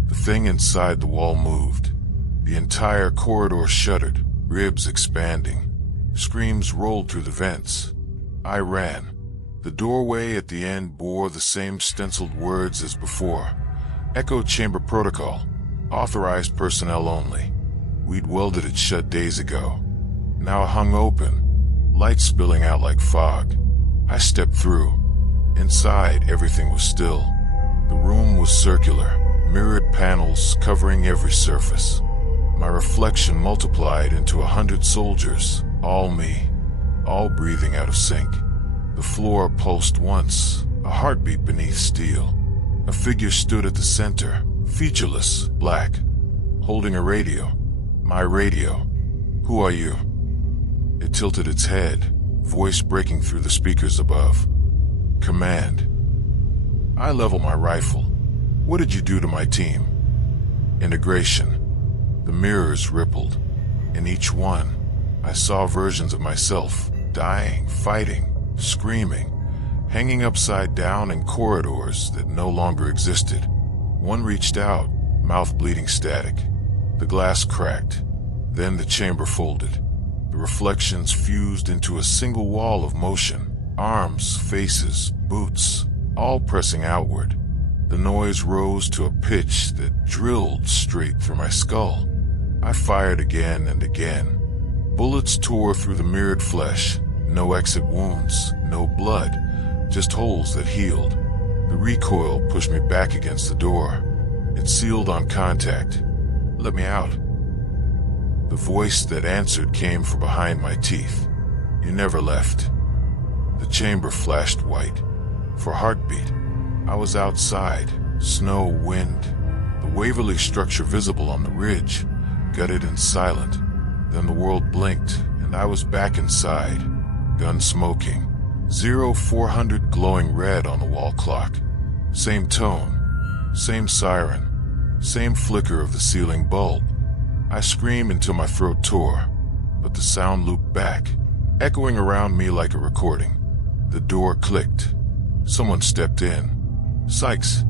The thing inside the wall moved. The entire corridor shuddered, ribs expanding. Screams rolled through the vents. I ran. The doorway at the end bore the same stenciled words as before. Echo chamber protocol. Authorized personnel only. We'd welded it shut days ago. Now hung open, light spilling out like fog. I stepped through. Inside, everything was still. The room was circular, mirrored panels covering every surface. My reflection multiplied into 100 soldiers, all me, all breathing out of sync. The floor pulsed once, a heartbeat beneath steel. A figure stood at the center, featureless, black, holding a radio. My radio. "Who are you?" It tilted its head, voice breaking through the speakers above. "Command." I leveled my rifle. "What did you do to my team?" "Integration." The mirrors rippled. In each one, I saw versions of myself, dying, fighting, screaming, hanging upside down in corridors that no longer existed. One reached out, mouth bleeding static. The glass cracked. Then the chamber folded. The reflections fused into a single wall of motion. Arms, faces, boots, all pressing outward. The noise rose to a pitch that drilled straight through my skull. I fired again and again. Bullets tore through the mirrored flesh. No exit wounds, no blood, just holes that healed. The recoil pushed me back against the door. It sealed on contact. Let me out. The voice that answered came from behind my teeth. You never left. The chamber flashed white. For heartbeat, I was outside. Snow, wind, the Waverly structure visible on the ridge, gutted and silent. Then the world blinked, and I was back inside. Gun smoking. 0400 glowing red on the wall clock. Same tone, same siren, same flicker of the ceiling bulb. I screamed until my throat tore, but the sound looped back, echoing around me like a recording. The door clicked. Someone stepped in. Sykes.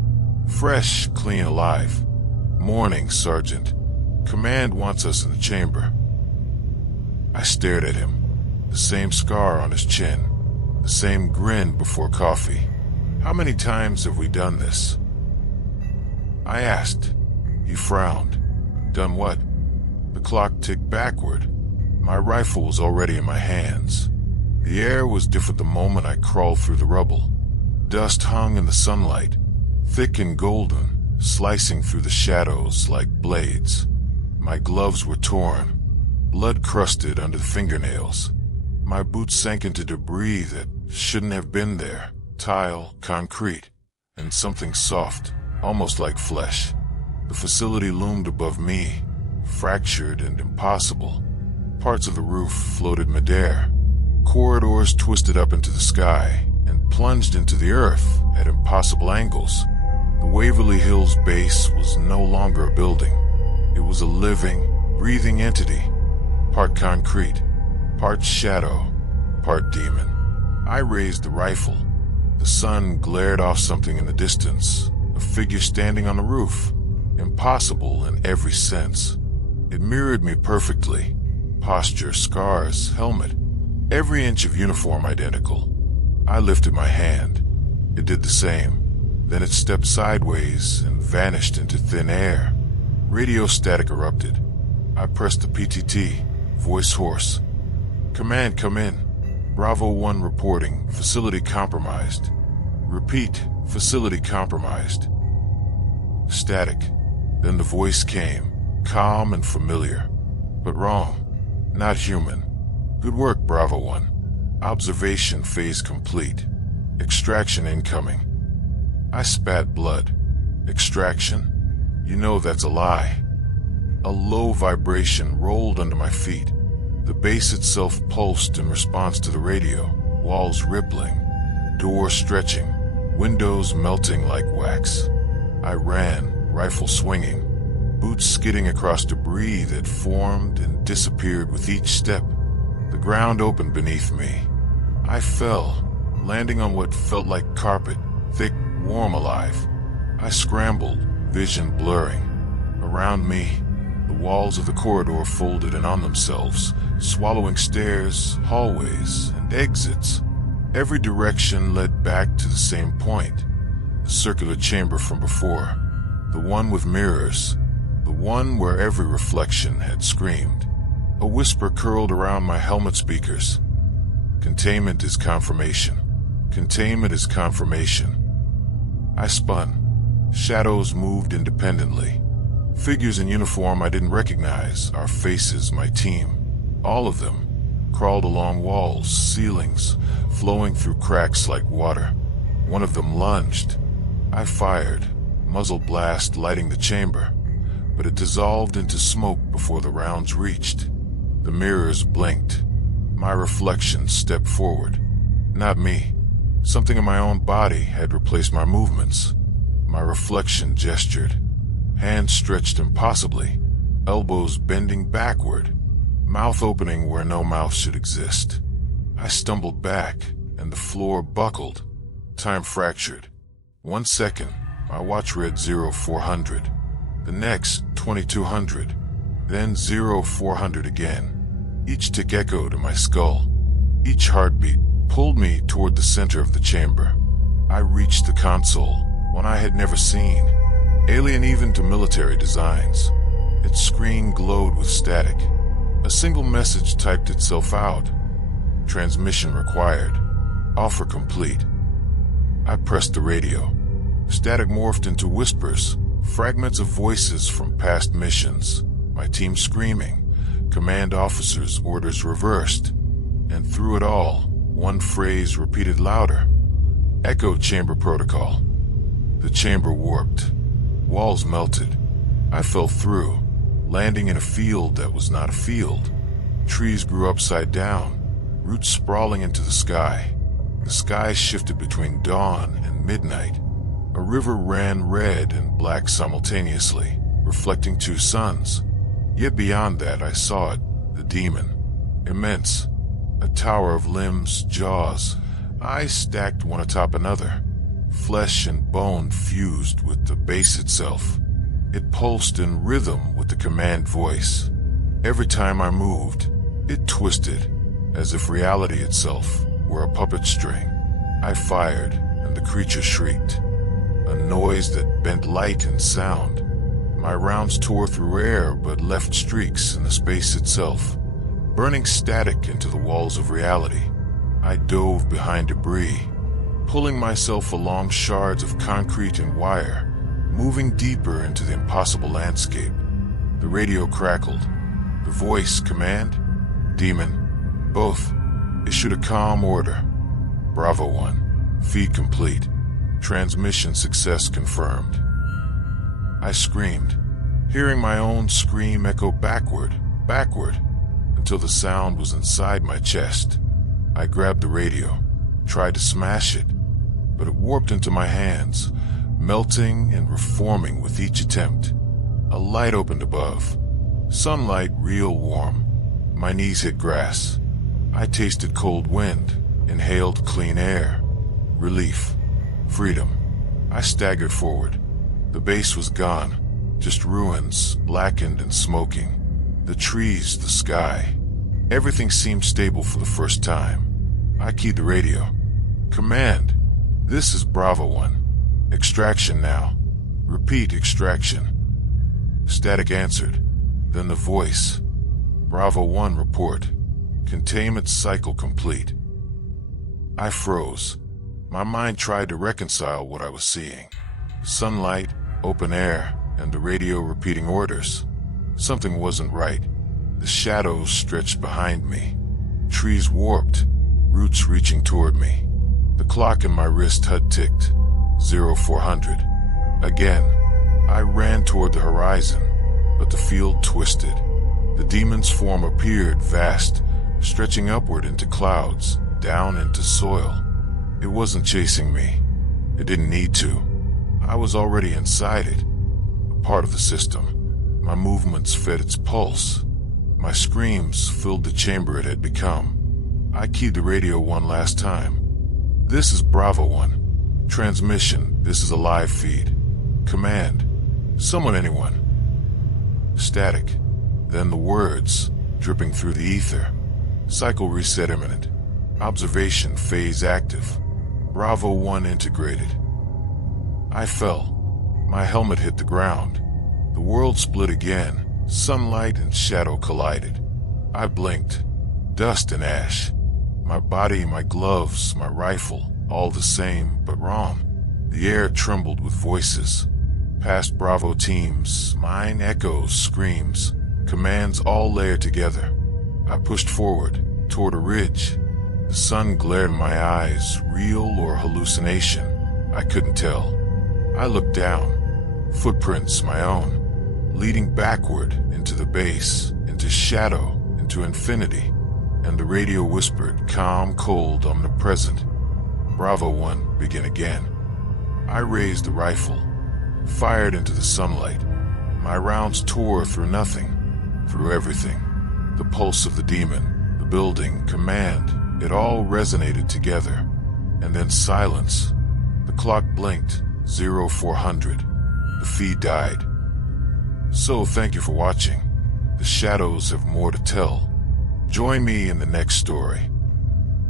Fresh, clean, alive. Morning, Sergeant. Command wants us in the chamber. I stared at him. The same scar on his chin. The same grin before coffee. How many times have we done this? I asked. He frowned. Done what? The clock ticked backward. My rifle was already in my hands. The air was different the moment I crawled through the rubble. Dust hung in the sunlight, thick and golden, slicing through the shadows like blades. My gloves were torn, blood crusted under the fingernails. My boots sank into debris that shouldn't have been there. Tile, concrete, and something soft, almost like flesh. The facility loomed above me, fractured and impossible. Parts of the roof floated midair. Corridors twisted up into the sky and plunged into the earth at impossible angles. The Waverly Hills base was no longer a building. It was a living, breathing entity. Part concrete, part shadow, part demon. I raised the rifle. The sun glared off something in the distance, a figure standing on the roof. Impossible in every sense. It mirrored me perfectly. Posture, scars, helmet, every inch of uniform identical. I lifted my hand. It did the same. Then it stepped sideways and vanished into thin air. Radio static erupted. I pressed the PTT, voice hoarse. Command, come in. Bravo 1 reporting, facility compromised. Repeat, facility compromised. Static. Then the voice came, calm and familiar, but wrong. Not human. Good work, Bravo 1. Observation phase complete. Extraction incoming. I spat blood. Extraction? You know that's a lie. A low vibration rolled under my feet. The base itself pulsed in response to the radio, walls rippling, door stretching, windows melting like wax. I ran, rifle swinging, boots skidding across debris that formed and disappeared with each step. The ground opened beneath me. I fell, landing on what felt like carpet, thick, warm, alive. I scrambled, vision blurring. Around me, the walls of the corridor folded in on themselves, swallowing stairs, hallways, and exits. Every direction led back to the same point, the circular chamber from before, the one with mirrors, the one where every reflection had screamed. A whisper curled around my helmet speakers. Containment is confirmation. Containment is confirmation. I spun. Shadows moved independently. Figures in uniform I didn't recognize, our faces, my team. All of them crawled along walls, ceilings, flowing through cracks like water. One of them lunged. I fired, muzzle blast lighting the chamber, but it dissolved into smoke before the rounds reached. The mirrors blinked. My reflection stepped forward. Not me. Something in my own body had replaced my movements. My reflection gestured. Hands stretched impossibly. Elbows bending backward. Mouth opening where no mouth should exist. I stumbled back, and the floor buckled. Time fractured. 1 second, my watch read 0400. The next, 2200. Then 0400 again. Each tick echoed in my skull. Each heartbeat pulled me toward the center of the chamber. I reached the console, one I had never seen, alien even to military designs. Its screen glowed with static. A single message typed itself out. Transmission required. Offer complete. I pressed the radio. Static morphed into whispers, fragments of voices from past missions, my team screaming, command officers' orders reversed, and through it all, one phrase repeated louder. Echo chamber protocol. The chamber warped. Walls melted. I fell through, landing in a field that was not a field. Trees grew upside down, roots sprawling into the sky. The sky shifted between dawn and midnight. A river ran red and black simultaneously, reflecting two suns. Yet beyond that I saw it, the demon. Immense. A tower of limbs, jaws, eyes stacked one atop another. Flesh and bone fused with the base itself. It pulsed in rhythm with the command voice. Every time I moved, it twisted, as if reality itself were a puppet string. I fired, and the creature shrieked. A noise that bent light and sound. My rounds tore through air but left streaks in the space itself, burning static into the walls of reality. I dove behind debris, pulling myself along shards of concrete and wire, moving deeper into the impossible landscape. The radio crackled. The voice, command, demon, both. Issued a calm order. Bravo 1. Feed complete. Transmission success confirmed. I screamed, hearing my own scream echo backward, until the sound was inside my chest. I grabbed the radio, tried to smash it, but it warped into my hands, melting and reforming with each attempt. A light opened above. Sunlight real warm. My knees hit grass. I tasted cold wind, inhaled clean air. Relief. Freedom. I staggered forward. The base was gone. Just ruins, blackened and smoking. The trees, the sky. Everything seemed stable for the first time. I keyed the radio. Command. This is Bravo 1. Extraction now. Repeat extraction. Static answered. Then the voice. Bravo 1 report. Containment cycle complete. I froze. My mind tried to reconcile what I was seeing. Sunlight, open air, and the radio repeating orders. Something wasn't right. The shadows stretched behind me. Trees warped, roots reaching toward me. The clock in my wrist had ticked. 0400. Again, I ran toward the horizon, but the field twisted. The demon's form appeared vast, stretching upward into clouds, down into soil. It wasn't chasing me. It didn't need to. I was already inside it, a part of the system. My movements fed its pulse. My screams filled the chamber it had become. I keyed the radio one last time. This is Bravo 1. Transmission, this is a live feed. Command. Summon anyone. Static. Then the words, dripping through the ether. Cycle reset imminent. Observation phase active. Bravo 1 integrated. I fell. My helmet hit the ground. The world split again. Sunlight and shadow collided. I blinked. Dust and ash. My body, my gloves, my rifle, all the same, but wrong. The air trembled with voices. Past Bravo teams, mine echoes, screams, commands all layered together. I pushed forward, toward a ridge. The sun glared in my eyes, real or hallucination. I couldn't tell. I looked down. Footprints, my own, leading backward into the base, into shadow, into infinity. And the radio whispered, calm, cold, omnipresent. Bravo 1, begin again. I raised the rifle, fired into the sunlight. My rounds tore through nothing, through everything. The pulse of the demon, the building, command, it all resonated together. And then silence. The clock blinked, 0400. The feed died. So thank you for watching. The shadows have more to tell. Join me in the next story.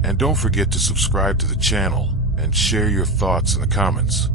And don't forget to subscribe to the channel and share your thoughts in the comments.